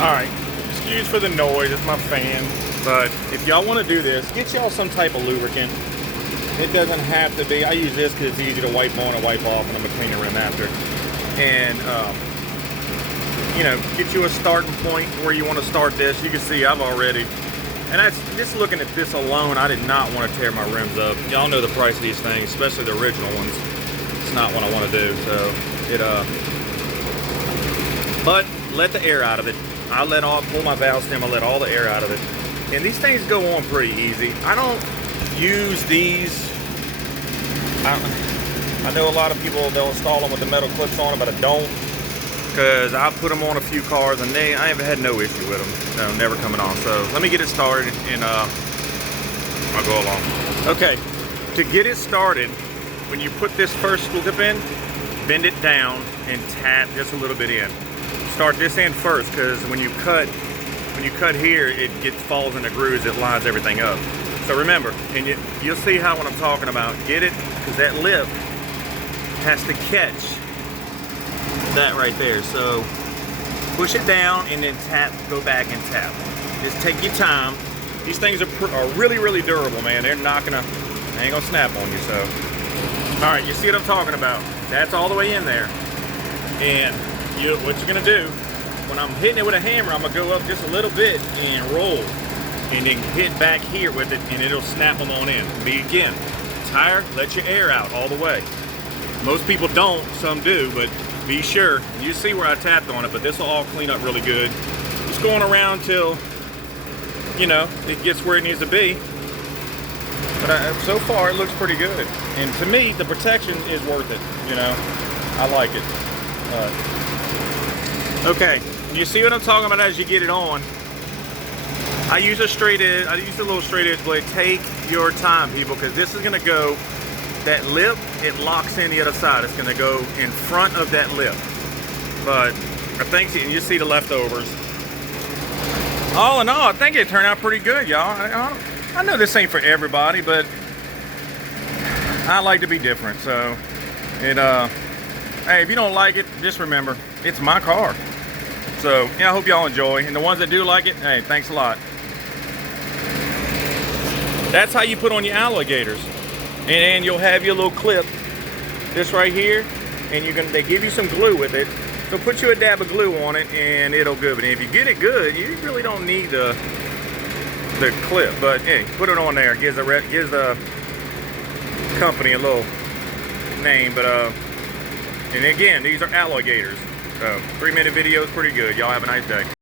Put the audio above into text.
Alright, excuse for the noise, it's my fan. But if y'all want to do this, get y'all some type of lubricant. It doesn't have to be, I use this because it's easy to wipe on and wipe off, and I'm going to clean the rim after. And, you know, get you a starting point where you want to start this. You can see I've already, and that's just looking at this alone, I did not want to tear my rims up. Y'all know the price of these things, especially the original ones. It's not what I want to do, so but let the air out of it. Pull my valve stem, I let all the air out of it. And these things go on pretty easy. I don't use these. I know a lot of people, they'll install them with the metal clips on it, but I don't. Because I put them on a few cars and I haven't had no issue with them. No, never coming on. So let me get it started and I'll go along. Okay, to get it started, when you put this first clip in, bend it down and tap just a little bit in. Start this end first, because when you cut here, it falls into grooves, it lines everything up. So remember, and you'll see how what I'm talking about. Get it, because that lip has to catch that right there. So push it down and then tap, go back and tap. Just take your time. These things are really, really durable, man. They ain't gonna snap on you. So, all right, you see what I'm talking about? That's all the way in there. And what you're gonna do, when I'm hitting it with a hammer, I'm gonna go up just a little bit and roll, and then hit back here with it, and it'll snap them on in. Again, tire, let your air out all the way. Most people don't, some do, but be sure. You see where I tapped on it, but this will all clean up really good. Just going around till, you know, it gets where it needs to be. But so far, it looks pretty good. And to me, the protection is worth it, you know. I like it. Okay, you see what I'm talking about as you get it on. I use a little straight edge blade. Take your time, people, because this is gonna go, that lip, it locks in the other side. It's gonna go in front of that lip. But I think, and you see the leftovers. All in all, I think it turned out pretty good, y'all. I know this ain't for everybody, but I like to be different. So, hey, if you don't like it, just remember, it's my car. So, yeah, I hope y'all enjoy. And the ones that do like it, hey, thanks a lot. That's how you put on your alligators. And you'll have your little clip, this right here, and they give you some glue with it. So put you a dab of glue on it, and it'll go. And if you get it good, you really don't need the clip. But hey, put it on there. Gives the company a little name. But and again, these are alligators. So 3-minute video is pretty good. Y'all have a nice day.